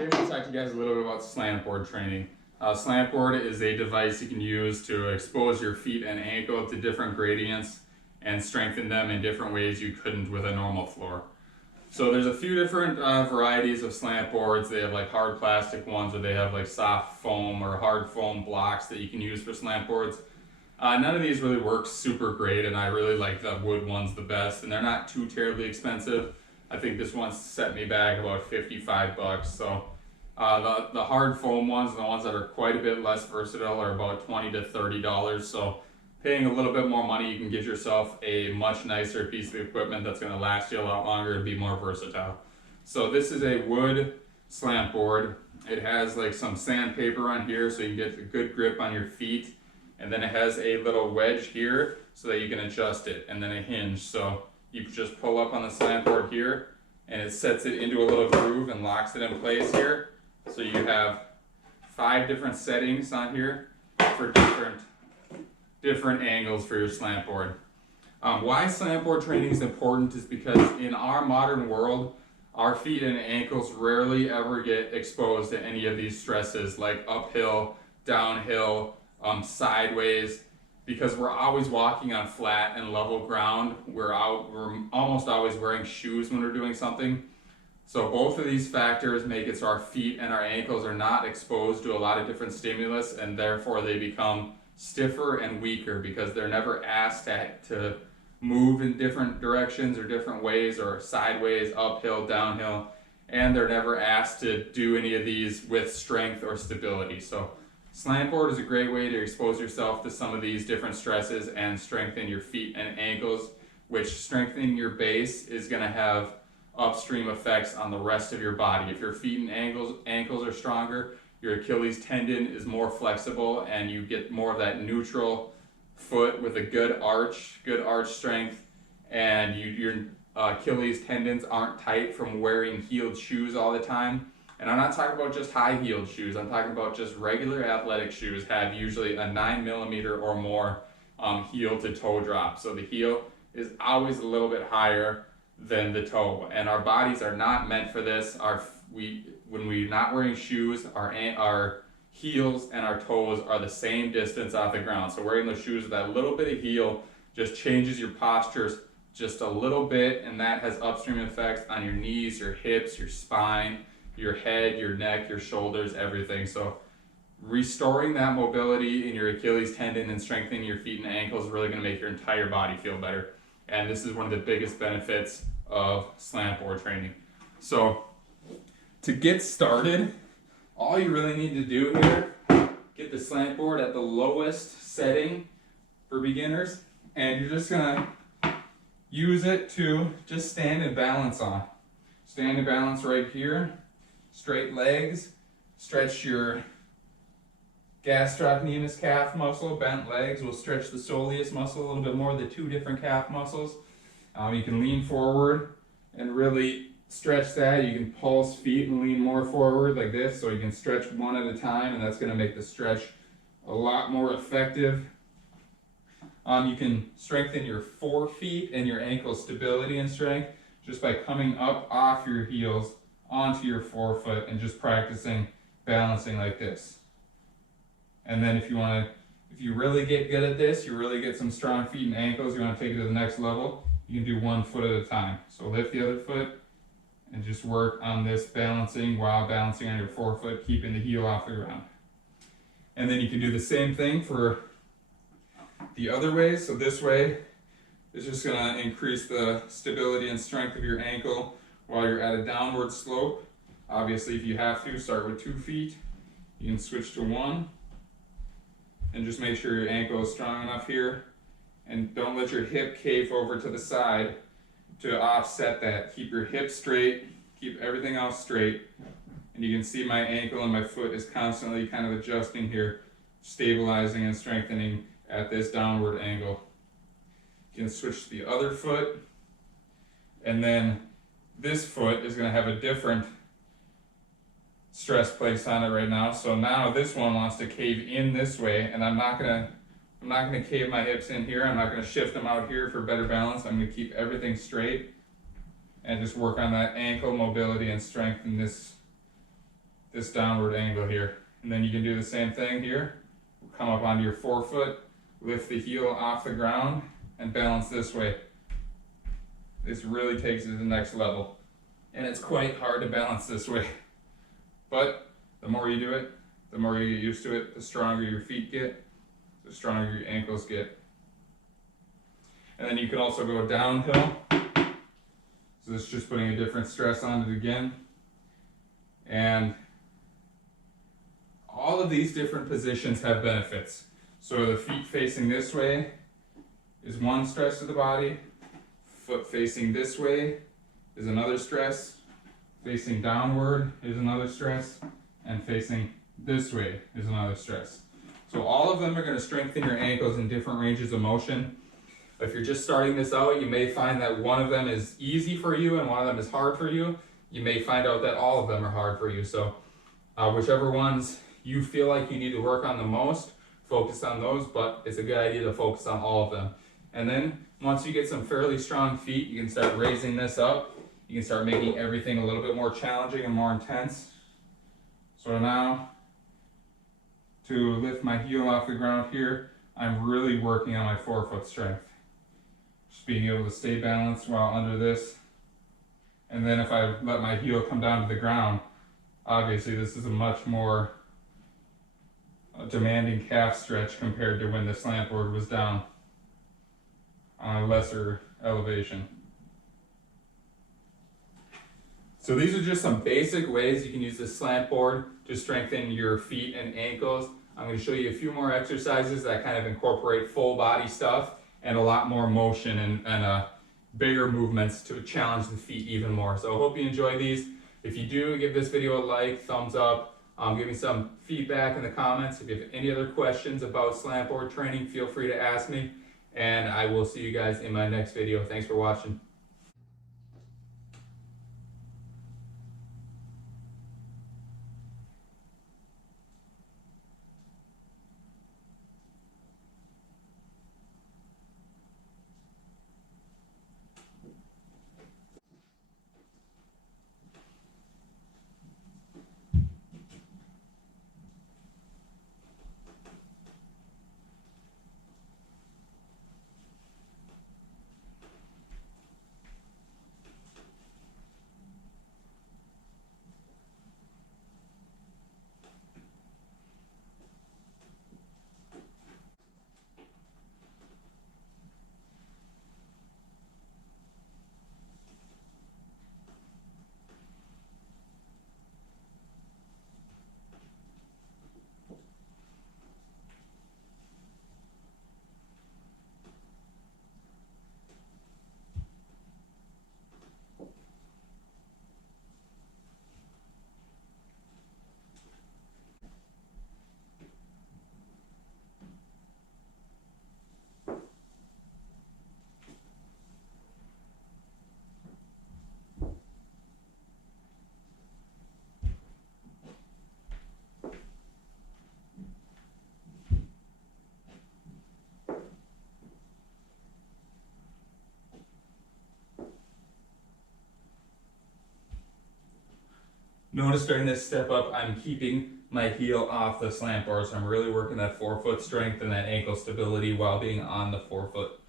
Today I'm going to talk to you guys a little bit about Slantboard training. Slantboard is a device you can use to expose your feet and ankle to different gradients and strengthen them in different ways you couldn't with a normal floor. So there's a few different varieties of slant boards. They have like hard plastic ones, or they have like soft foam or hard foam blocks that you can use for slant boards. None of these really work super great, and I really like the wood ones the best, and they're not too terribly expensive. I think this one set me back about 55 bucks. So the hard foam ones, the ones that are quite a bit less versatile, are about $20 to $30. So paying a little bit more money, you can get yourself a much nicer piece of equipment that's going to last you a lot longer and be more versatile. So this is a wood slant board. It has like some sandpaper on here so you can get a good grip on your feet. And then it has a little wedge here so that you can adjust it, and then a hinge. So you just pull up on the slant board here, and it sets it into a little groove and locks it in place here. So you have 5 different settings on here for different angles for your slant board. Why slant board training is important is because in our modern world, our feet and ankles rarely ever get exposed to any of these stresses like uphill, downhill, sideways, because we're always walking on flat and level ground. We're almost always wearing shoes when we're doing something. So both of these factors make it so our feet and our ankles are not exposed to a lot of different stimulus, and therefore they become stiffer and weaker because they're never asked to move in different directions or different ways, or sideways, uphill, downhill, and they're never asked to do any of these with strength or stability. So Slantboard is a great way to expose yourself to some of these different stresses and strengthen your feet and ankles, which strengthening your base is going to have upstream effects on the rest of your body. If your feet and ankles are stronger, your Achilles tendon is more flexible, and you get more of that neutral foot with a good arch strength, and your Achilles tendons aren't tight from wearing heeled shoes all the time. And I'm not talking about just high-heeled shoes. I'm talking about just regular athletic shoes have usually a 9mm or more heel to toe drop. So the heel is always a little bit higher than the toe. And our bodies are not meant for this. When we're not wearing shoes, our heels and our toes are the same distance off the ground. So wearing those shoes with that little bit of heel just changes your postures just a little bit, and that has upstream effects on your knees, your hips, your spine, your head, your neck, your shoulders, everything. So restoring that mobility in your Achilles tendon and strengthening your feet and ankles is really going to make your entire body feel better. And this is one of the biggest benefits of slant board training. So to get started, all you really need to do here, get the slant board at the lowest setting for beginners, and you're just going to use it to just stand and balance on. Stand and balance right here. Straight legs, stretch your gastrocnemius calf muscle. Bent legs will stretch the soleus muscle a little bit more, the 2 different calf muscles. You can lean forward and really stretch that. You can pulse feet and lean more forward like this, so you can stretch one at a time, and that's going to make the stretch a lot more effective. You can strengthen your forefeet and your ankle stability and strength just by coming up off your heels onto your forefoot and just practicing balancing like this. And then if you really get good at this, you really get some strong feet and ankles, you want to take it to the next level, you can do 1 foot at a time. So lift the other foot and just work on this balancing while balancing on your forefoot, keeping the heel off the ground. And then you can do the same thing for the other way. So this way is just going to increase the stability and strength of your ankle while you're at a downward slope. Obviously, if you have to, start with 2 feet. You can switch to 1. And just make sure your ankle is strong enough here. And don't let your hip cave over to the side to offset that. Keep your hips straight. Keep everything else straight. And you can see my ankle and my foot is constantly kind of adjusting here, stabilizing and strengthening at this downward angle. You can switch to the other foot, and then this foot is going to have a different stress placed on it right now. So now this one wants to cave in this way, and I'm not going to cave my hips in here. I'm not going to shift them out here for better balance. I'm going to keep everything straight and just work on that ankle mobility and strength in this this downward angle here. And then you can do the same thing here. Come up onto your forefoot, lift the heel off the ground, and balance this way. This really takes it to the next level. And it's quite hard to balance this way. But the more you do it, the more you get used to it, the stronger your feet get, the stronger your ankles get. And then you can also go downhill. So this is just putting a different stress on it again. And all of these different positions have benefits. So the feet facing this way is one stress to the body. Foot facing this way is another stress. Facing downward is another stress. And facing this way is another stress. So all of them are going to strengthen your ankles in different ranges of motion. If you're just starting this out, you may find that one of them is easy for you and one of them is hard for you. You may find out that all of them are hard for you. So whichever ones you feel like you need to work on the most, focus on those, but it's a good idea to focus on all of them. And then once you get some fairly strong feet, you can start raising this up. You can start making everything a little bit more challenging and more intense. So now, to lift my heel off the ground here, I'm really working on my forefoot strength. Just being able to stay balanced while under this. And then if I let my heel come down to the ground, obviously this is a much more demanding calf stretch compared to when the slant board was down on a lesser elevation. So these are just some basic ways you can use the slant board to strengthen your feet and ankles. I'm going to show you a few more exercises that kind of incorporate full body stuff and a lot more motion and bigger movements to challenge the feet even more. So I hope you enjoy these. If you do, give this video a like, thumbs up, give me some feedback in the comments. If you have any other questions about slant board training, feel free to ask me, and I will see you guys in my next video. Thanks for watching. Notice during this step up, I'm keeping my heel off the slant bar, so I'm really working that forefoot strength and that ankle stability while being on the forefoot.